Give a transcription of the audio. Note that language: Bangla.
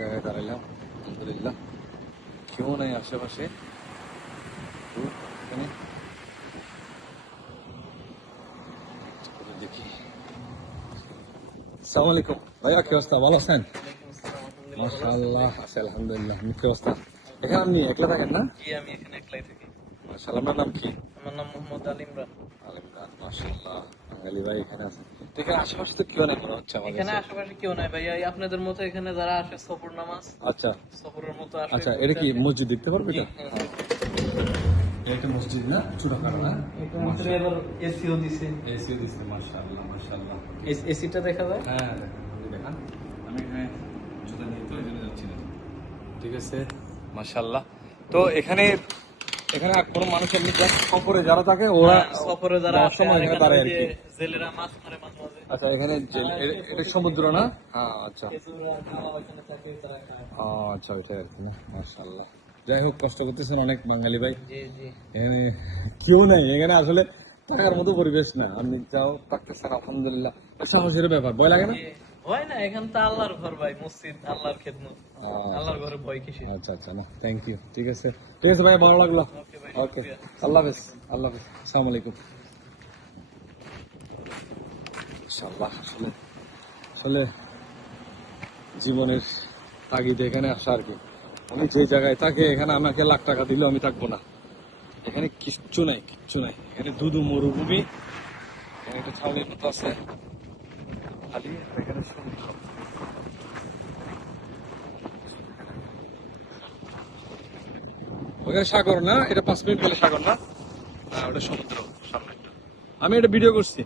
জায়গায় দাঁড়াইলাম। আলহামদুলিল্লাহ। কেউ নাই আশেপাশে। দেখি। আসসালামু ভাইয়া, কি অবস্থা? ভালো আছেন? মাশাআল্লাহ আছে আলহামদুলিল্লাহ। কি অবস্থা? এখানে আপনি একলা থাকেন না? আমি এখানে একলাই থাকি। মাশাআল্লাহ আপনার নাম কি? আমার নাম মোহাম্মদ আলী ইমরান। আলিমদান মাশাআল্লাহ। বাঙালি ভাই এখানে আছেন তো এখানে আশেপাশে তো কেউ নাই মনে হচ্ছে আমাদের এখানে আশেপাশে কেউ নাই ভাইয়া এই আপনাদের মতো এখানে যারা আসে সফর নামাজ আচ্ছা। সফরের মতো আসে আচ্ছা এটা কি মসজিদ দেখতে পারবে এটা? হ্যাঁ। এটা মসজিদ না? ছোটখাটো না? এটার ভিতরে আবার এসিও দিছে। এসি দিচ্ছে মাশাআল্লাহ মাশাআল্লাহ। এসিটা দেখা যায়? হ্যাঁ দেখান। আমি এখানে জুতা নিয়ে তো জন্য যাচ্ছি না। ঠিক আছে মাশাআল্লাহ। তো এখানে এখানে আর কোনো মানুষ এমনি সফরে যারা থাকে ওরা হ্যাঁ, সফরে যারা আসে এখানে দাঁড়ায় আর কি। জেলেরা মাছ মারে মাঝে মাঝে। আচ্ছা এখানে এটা সমুদ্র না? হ্যাঁ আচ্ছা। খায়। ও, আচ্ছা ওইটাই আর কি না? মাশাআল্লাহ। যাই হোক কষ্ট করতেছেন অনেক বাঙালি ভাই। এখানে কেউ নাই এখানে আসলে থাকার মতো পরিবেশ না। আপনি যাও থাকতেছেন আলহামদুলিল্লাহ। সাহসের ব্যাপার ভয় লাগে না। হয় না এখানে তো আল্লাহর ঘর ভাই মসজিদ আল্লাহর খেদমত। আল্লাহর ঘরে ভয় কিসে আচ্ছা আচ্ছা না থ্যাংক ইউ ঠিক আছে। ঠিক আছে ভাই ভালো লাগল। ওকে আল্লাহ হাফেজ আল্লাহ হাফেজ আসসালামু আলাইকুম ইনশাআল্লাহ আসলে আসলে জীবনের তাগিদে এখানে আসা আর কি। আমি যে জায়গায় থাকি এখানে আমাকে লাখ টাকা দিলেও আমি থাকব না। এখানে কিচ্ছু নাই কিচ্ছু নাই। এখানে দুধু মরুভূমি এখানে একটা ছাউনির মতো আছে। খালি এখানে সমুদ্র ওখানে সাগর না এটা পাঁচ মিনিট পেলে সাগর না? না ওটা সমুদ্র সামনে আমি এটা ভিডিও করছি।